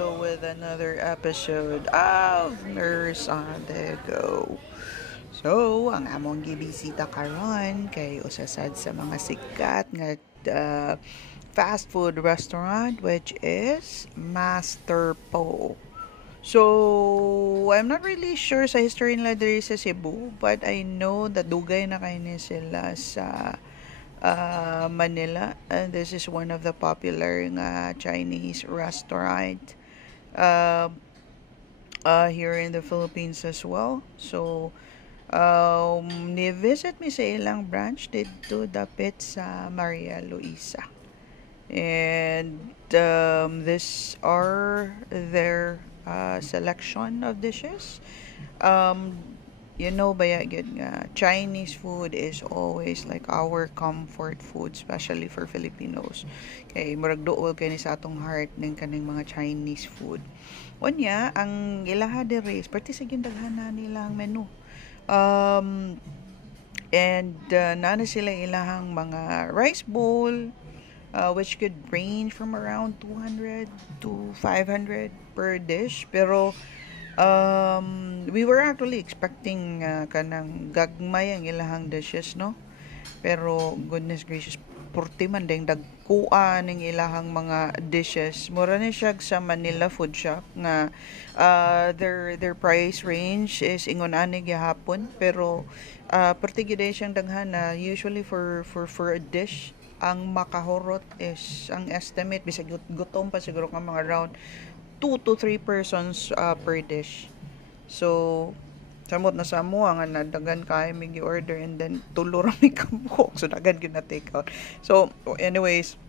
go with another episode of Nurse on the Go. So, ang among gibisita karon kay usasad sa mga sikat nga fast food restaurant which is Master Po. So, I'm not really sure sa history nila diri sa Cebu, but I know that dugay na kayo ni sila sa Manila. And this is one of the popular nga Chinese restaurant uh, here in the Philippines as well. So, ni-visit mi sa ilang branch dito dapit sa Maria Luisa. And these are their selection of dishes. Um, you know ba yun nga Chinese food is always like our comfort food, especially for Filipinos. Kay murag duol kay ni sa atong heart ning kaning mga Chinese food. Unya ang ilaha diri is parte sa gindaghanan nilang menu. Um, and nana sila ilahang mga rice bowl, which could range from around 200 to 500 per dish. Pero we were actually expecting kanang gagmay ang ilahang dishes, no? Pero goodness gracious, purti man ding dagkuan ng ilahang mga dishes. Mura ni siya sa Manila Food Shop nga their price range is ingon ani gihapon, pero purti gyud siyang daghan na usually for a dish ang makahurot is ang estimate bisag gutom pa siguro ka mga around 2 to 3 persons per dish. So samot na sa mo nga nadagan kay mig order and then tulo ra mi kabuk, so dagan gyud na take out. So anyways,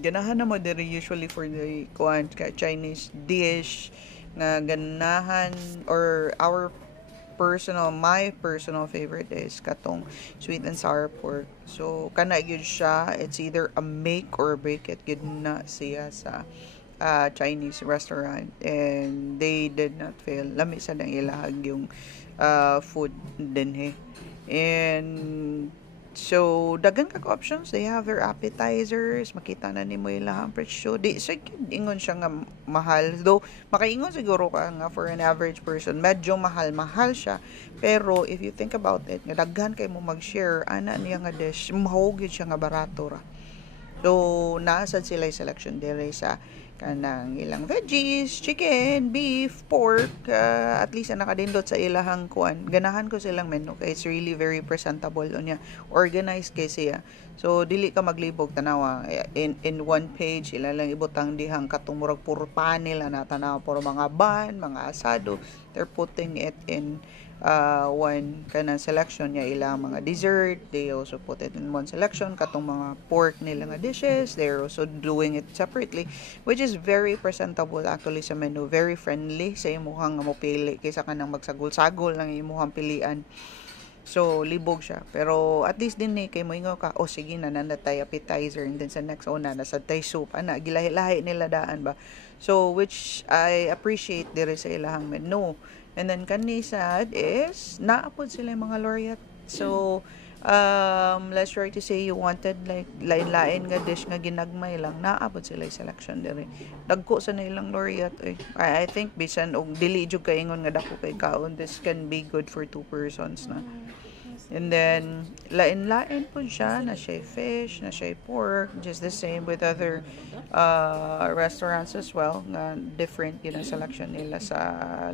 ganahan na mo diri usually for the kuan Chinese dish nga ganahan, or my personal favorite is katong sweet and sour pork. So kana gyud siya, it's either a make or break it gyud na siya sa Chinese restaurant, and they did not fail. Lami sa nang ilahag yung food din he. And so dagan kag options, they have their appetizers, makita na nimo ilahang presyo. Di sa ingon siya nga mahal, though makaingon siguro ka nga for an average person medyo mahal siya, pero if you think about it nga daghan kay mo mag-share ana niya nga dish, mahugid siya nga barato ra. So naasad sila yung selection dire sa kanang ilang veggies, chicken, beef, pork, at least ang nakadindot sa ilahang kuan. Ganahan ko silang menu kay it's really very presentable unya. Organized kay siya. So dili ka maglibog tanawa in one page ila lang ibutang dihang katong murag puro panel na tanawa puro mga ban, mga asado. They're putting it in one kanang selection niya ilang mga dessert. They also put it in one selection katong mga pork nila nga dishes. They're also doing it separately, which is very presentable actually sa menu, very friendly sa imuhang mo pili kaysa kanang magsagol-sagol lang imuhang pilian. So libog siya, pero at least din ni kay mo ingaw ka, oh sige na nanatay appetizer, and then sa next na sa tay soup ana gilahi-lahi nila daan ba. So which I appreciate dire sa ilahang menu. And then kanisad is naapod sila yung mga laureate. So let's try to say you wanted like lain-lain nga dish nga ginagmay lang, naabot sila yung selection dire. Dagko sa na ilang laureate eh. I think bisan og dili jud kay ingon nga dako kay kaon, this can be good for 2 persons na. And then lain-lain po siya, na siya fish, na siya pork, just the same with other restaurants as well, nga different yun ang selection nila sa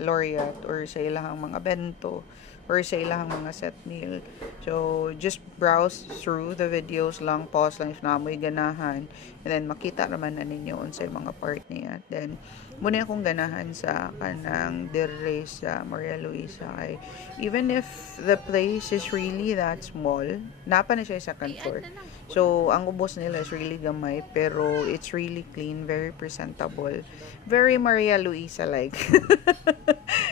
laureate or sa ilahang mga bento or sa ilahang mga set meal. So just browse through the videos lang, pause lang if namoy ganahan, and then makita naman na ninyo unsay mga part niya. Then muna akong ganahan sa kanang dire sa Maria Luisa kay even if the place is really that small, napa na siya sa second floor. So ang ubos nila is really gamay, pero it's really clean, very presentable, very Maria Luisa like.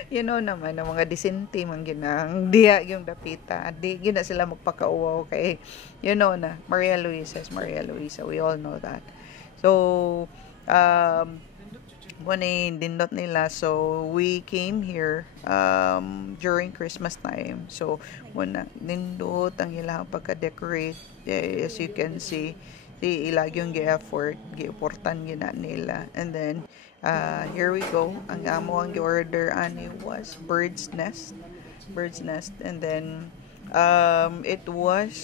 You know naman ang mga disente man ginang diya yung dapita, di gina sila magpakauwaw kay you know na Maria Luisa is Maria Luisa, we all know that. So dindot nila. So we came here during Christmas time. So muna nindot ang ilang pagka-decorate, as you can see, Si ilag yung gi-effort, gi-effortan gina nila. And then, here we go. Ang amo ang gi-order ani was bird's nest. Bird's nest. And then, it was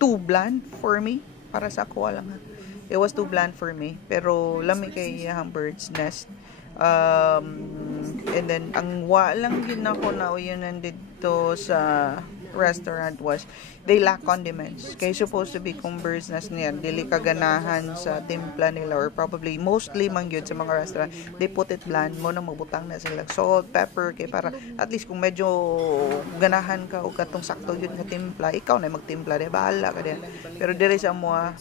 too bland for me. Para sa ako lang ha. It was too bland for me. Pero lami kay ang bird's nest. And then, ang walang ginako na yun nandito sa restaurant was they lack condiments. Kaya supposed to be kung bird's nest niya, dili kaganahan sa timpla nila or probably mostly mangyod sa mga restaurant, they put it bland mo na magbutang na sila salt, pepper, kay para at least kung medyo ganahan ka o katong sakto yun na timpla, ikaw na magtimpla, di bahala ka din. Pero diri sa mua,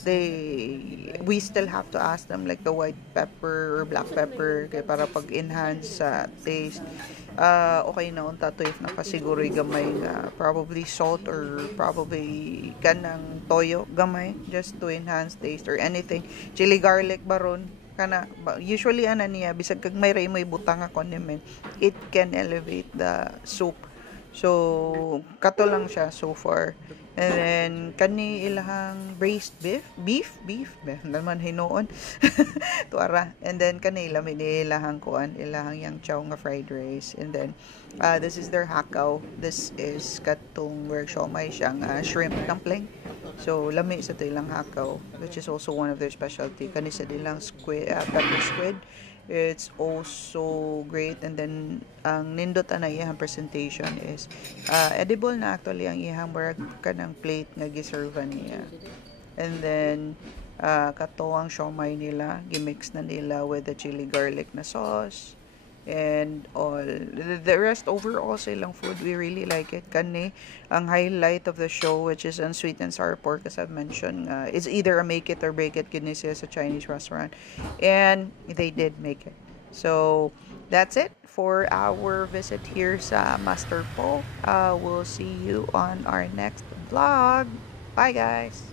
we still have to ask them like the white pepper or black pepper kay para pag-enhance sa taste. Okay na unta to if nakasiguro gamay nga probably salt or probably kanang toyo gamay just to enhance taste or anything, chili garlic baron kana usually ana niya bisag kag may mo ibutang nga condiment, it can elevate the soup. So kato lang siya so far. And then kani ilahang braised beef naman hinuon tuara. And then kani ilami ilahang kuan ilahang yang chow nga fried rice. And then this is their hakaw. This is katong workshop may siyang shrimp dumpling. So lami sa ilang hakaw, which is also one of their specialty. Kani sa ilang squid, pepper squid. It's also great. And then ang nindot na iyang presentation is edible na actually ang iyang barag kanang plate nga giserva niya. And then kato ang siomai nila, gimix na nila with the chili garlic na sauce and all. The rest overall sa ilang food, we really like it. Kani ang highlight of the show, which is on sweet and sour pork, as I've mentioned, is either a make it or break it kini siya sa Chinese restaurant, and they did make it. So that's it for our visit here sa Master Po. We'll see you on our next vlog. Bye guys.